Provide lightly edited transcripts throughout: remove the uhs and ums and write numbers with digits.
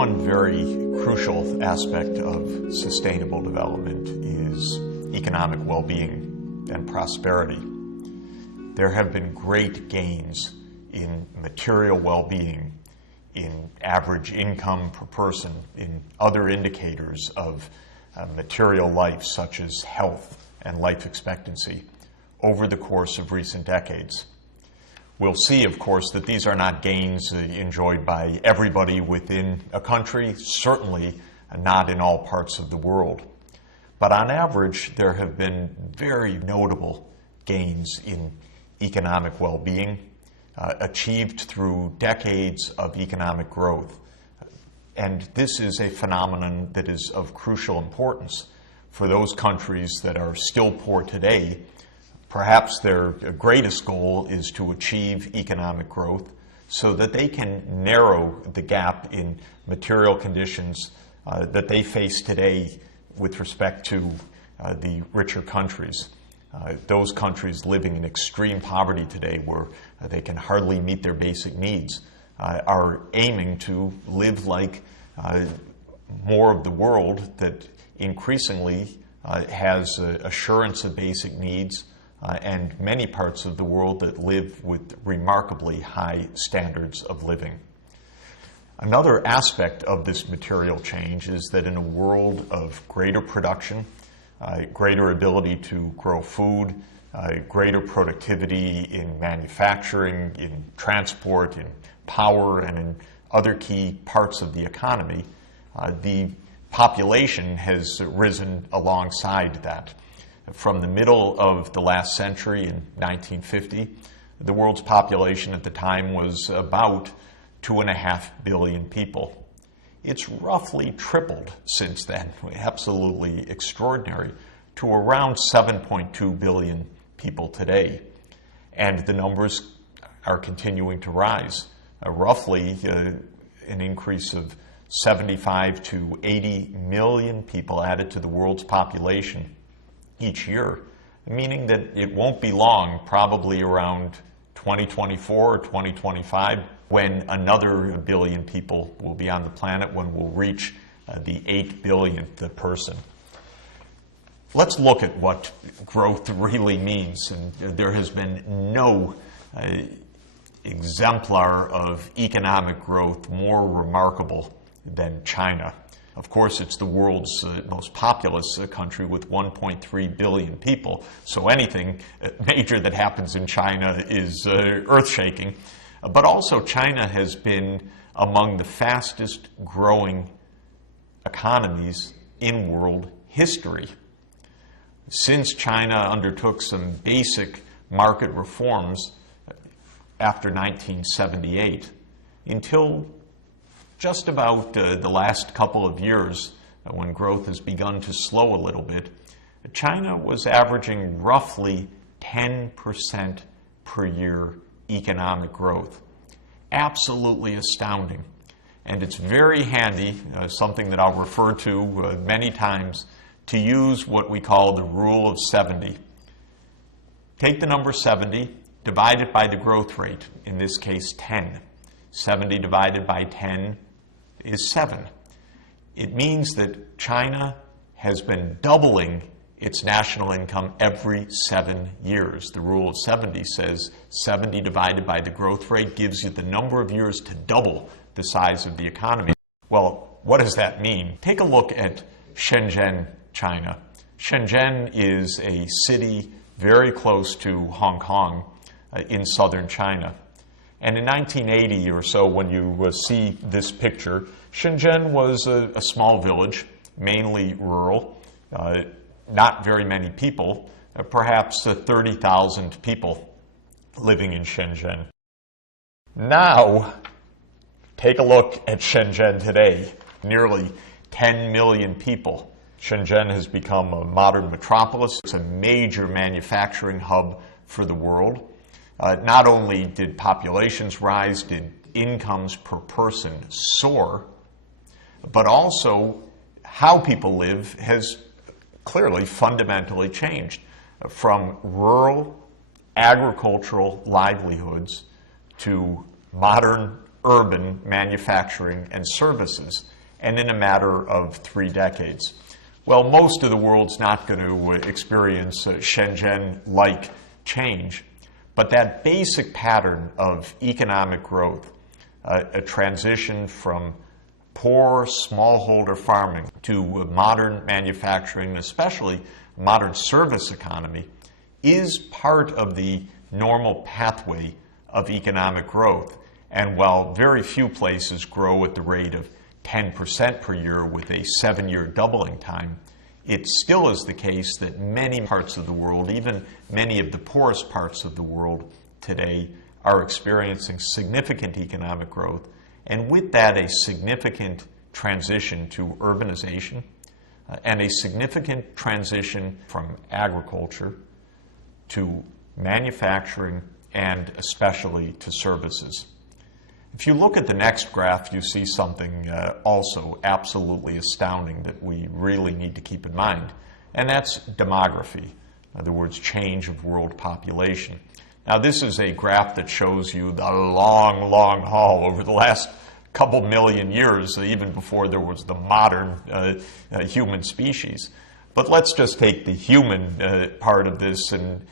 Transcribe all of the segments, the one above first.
One very crucial aspect of sustainable development is economic well-being and prosperity. There have been great gains in material well-being, in average income per person, in other indicators of material life such as health and life expectancy over the course of recent decades. We'll see, of course, that these are not gains enjoyed by everybody within a country, certainly not in all parts of the world. But on average, there have been very notable gains in economic well-being, achieved through decades of economic growth. And this is a phenomenon that is of crucial importance for those countries that are still poor today. Perhaps their greatest goal is to achieve economic growth so that they can narrow the gap in material conditions that they face today with respect to the richer countries. Those countries living in extreme poverty today where they can hardly meet their basic needs are aiming to live like more of the world that increasingly has assurance of basic needs, and many parts of the world that live with remarkably high standards of living. Another aspect of this material change is that in a world of greater production, greater ability to grow food, greater productivity in manufacturing, in transport, in power, and in other key parts of the economy, the population has risen alongside that. From the middle of the last century in 1950, the world's population at the time was about 2.5 billion people. It's roughly tripled since then, absolutely extraordinary, to around 7.2 billion people today. And the numbers are continuing to rise, roughly an increase of 75 to 80 million people added to the world's population each year, meaning that it won't be long, probably around 2024 or 2025, when another billion people will be on the planet, when we'll reach the 8 billionth person. Let's look at what growth really means. And there has been no exemplar of economic growth more remarkable than China. Of course, it's the world's most populous country with 1.3 billion people, so anything major that happens in China is earth-shaking. But also, China has been among the fastest growing economies in world history. Since China undertook some basic market reforms after 1978, until just about the last couple of years, when growth has begun to slow a little bit, China was averaging roughly 10% per year economic growth. Absolutely astounding. And it's very handy, something that I'll refer to many times, to use what we call the rule of 70. Take the number 70, divide it by the growth rate, in this case 10. 70 divided by 10 is 7. It means that China has been doubling its national income every 7 years. The rule of 70 says 70 divided by the growth rate gives you the number of years to double the size of the economy. Well, what does that mean? Take a look at Shenzhen, China. Shenzhen is a city very close to Hong Kong in southern China. And in 1980 or so, when you see this picture, Shenzhen was a small village, mainly rural, not very many people, perhaps 30,000 people living in Shenzhen. Now, take a look at Shenzhen today, nearly 10 million people. Shenzhen has become a modern metropolis. It's a major manufacturing hub for the world. Not only did populations rise, did incomes per person soar, but also how people live has clearly fundamentally changed from rural agricultural livelihoods to modern urban manufacturing and services, and in a matter of 3 decades. Well, most of the world's not going to experience Shenzhen-like change, but that basic pattern of economic growth, a transition from poor smallholder farming to modern manufacturing, especially modern service economy, is part of the normal pathway of economic growth. And while very few places grow at the rate of 10% per year with a 7-year doubling time, it still is the case that many parts of the world, even many of the poorest parts of the world today, are experiencing significant economic growth, and with that a significant transition to urbanization and a significant transition from agriculture to manufacturing and especially to services. If you look at the next graph, you see something also absolutely astounding that we really need to keep in mind, and that's demography. In other words, change of world population. Now, this is a graph that shows you the long, long haul over the last couple million years, even before there was the modern human species. But let's just take the human part of this and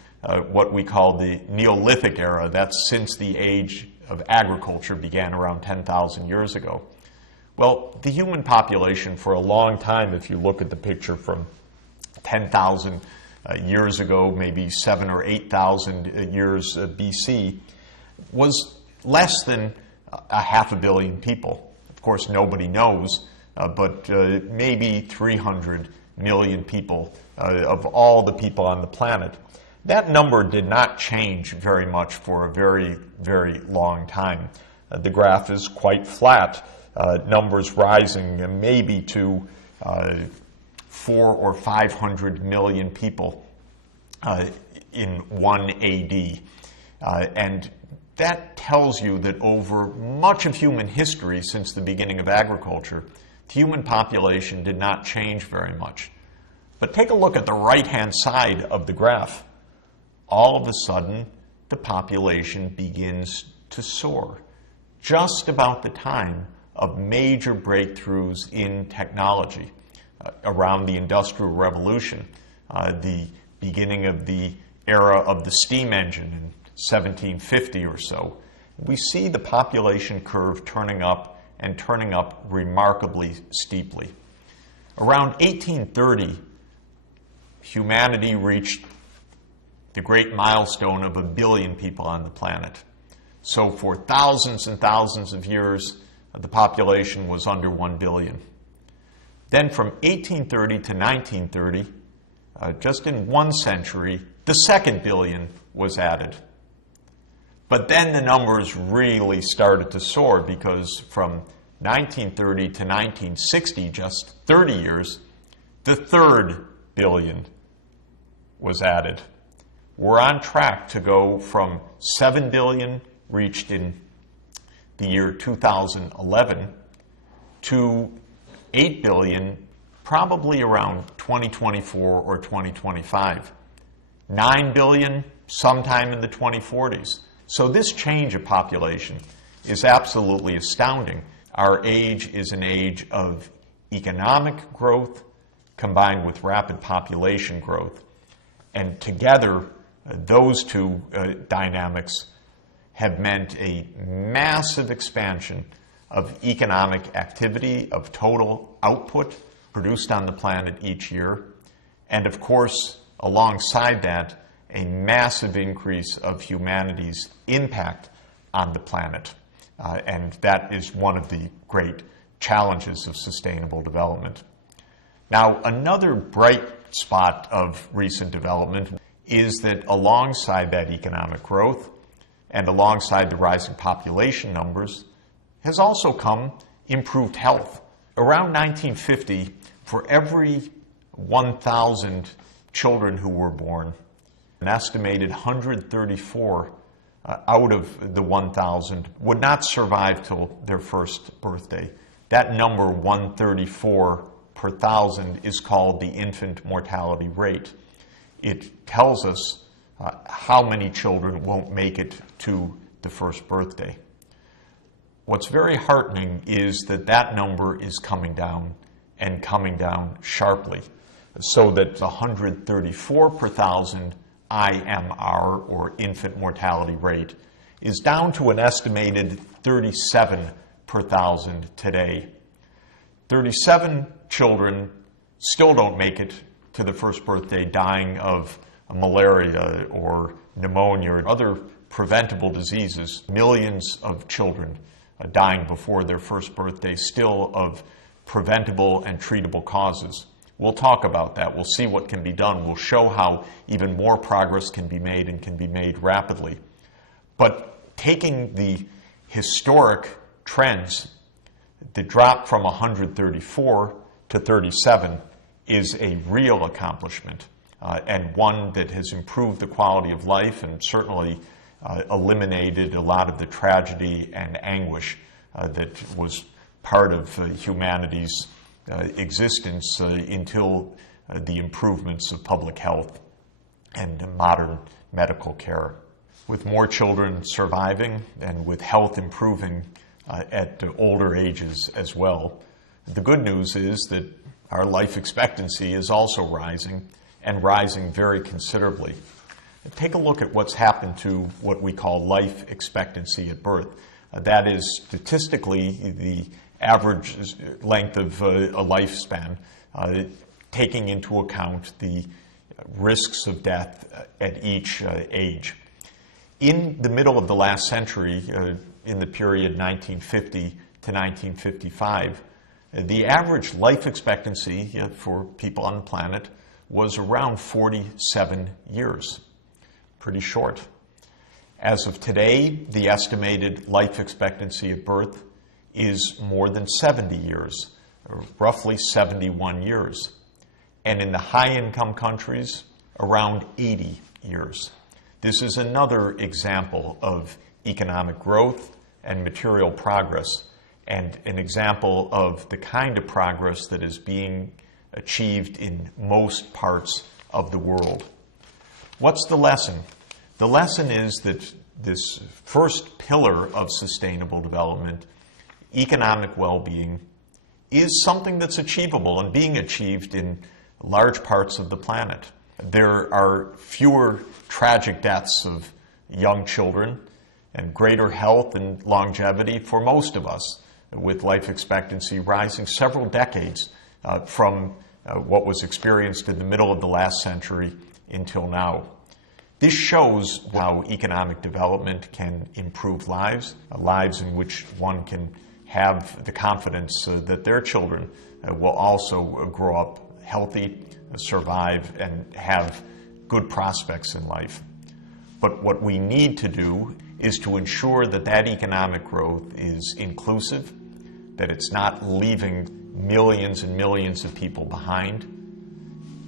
what we call the Neolithic era. That's since the age of agriculture began around 10,000 years ago. Well, the human population for a long time, if you look at the picture from 10,000 years ago, maybe 7,000 or 8,000 years BC, was less than 500 million people. Of course, nobody knows, but maybe 300 million people of all the people on the planet. That number did not change very much for a very, very long time. The graph is quite flat, numbers rising maybe to 400 or 500 million people in 1 AD. And that tells you that over much of human history since the beginning of agriculture, the human population did not change very much. But take a look at the right-hand side of the graph. All of a sudden, the population begins to soar, just about the time of major breakthroughs in technology around the Industrial Revolution, the beginning of the era of the steam engine in 1750 or so. We see the population curve turning up and turning up remarkably steeply. Around 1830, humanity reached the great milestone of 1 billion people on the planet. So for thousands and thousands of years, the population was under 1 billion. Then from 1830 to 1930, just in 1 century, the 2nd billion was added. But then the numbers really started to soar, because from 1930 to 1960, just 30 years, the 3rd billion was added. We're on track to go from 7 billion reached in the year 2011 to 8 billion probably around 2024 or 2025. 9 billion sometime in the 2040s. So this change of population is absolutely astounding. Our age is an age of economic growth combined with rapid population growth. And together, those two dynamics have meant a massive expansion of economic activity, of total output produced on the planet each year, and of course, alongside that, a massive increase of humanity's impact on the planet. And that is one of the great challenges of sustainable development. Now, another bright spot of recent development is that alongside that economic growth and alongside the rising population numbers has also come improved health. Around 1950, for every 1,000 children who were born, an estimated 134 out of the 1,000 would not survive till their first birthday. That number, 134 per 1,000, is called the infant mortality rate. It tells us how many children won't make it to the first birthday. What's very heartening is that that number is coming down and coming down sharply, so that 134 per thousand IMR, or infant mortality rate, is down to an estimated 37 per thousand today. 37 children still don't make it to the first birthday dying of malaria or pneumonia or other preventable diseases. Millions of children dying before their first birthday, still of preventable and treatable causes. We'll talk about that. We'll see what can be done. We'll show how even more progress can be made and can be made rapidly. But taking the historic trends, the drop from 134 to 37 is a real accomplishment, and one that has improved the quality of life and certainly eliminated a lot of the tragedy and anguish that was part of humanity's existence until the improvements of public health and modern medical care. With more children surviving and with health improving at older ages as well, the good news is that our life expectancy is also rising, and rising very considerably. Take a look at what's happened to what we call life expectancy at birth. That is statistically the average length of a lifespan, taking into account the risks of death at each age. In the middle of the last century, in the period 1950 to 1955, the average life expectancy for people on the planet was around 47 years. Pretty short. As of today, the estimated life expectancy at birth is more than 70 years, or roughly 71 years. And in the high-income countries, around 80 years. This is another example of economic growth and material progress, and an example of the kind of progress that is being achieved in most parts of the world. What's the lesson? The lesson is that this first pillar of sustainable development, economic well-being, is something that's achievable and being achieved in large parts of the planet. There are fewer tragic deaths of young children and greater health and longevity for most of us, with life expectancy rising several decades from what was experienced in the middle of the last century until now. This shows how economic development can improve lives, lives in which one can have the confidence that their children will also grow up healthy, survive, and have good prospects in life. But what we need to do is to ensure that that economic growth is inclusive, that it's not leaving millions and millions of people behind,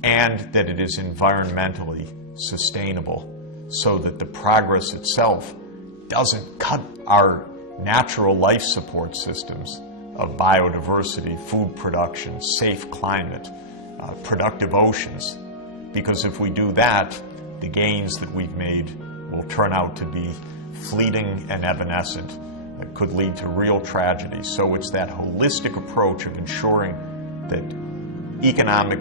and that it is environmentally sustainable, so that the progress itself doesn't cut our natural life support systems of biodiversity, food production, safe climate, productive oceans. Because if we do that, the gains that we've made will turn out to be fleeting and evanescent. It could lead to real tragedy. So it's that holistic approach of ensuring that economic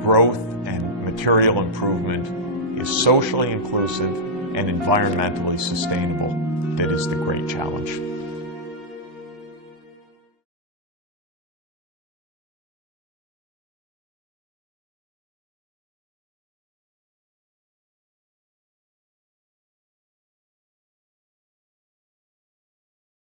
growth and material improvement is socially inclusive and environmentally sustainable that is the great challenge.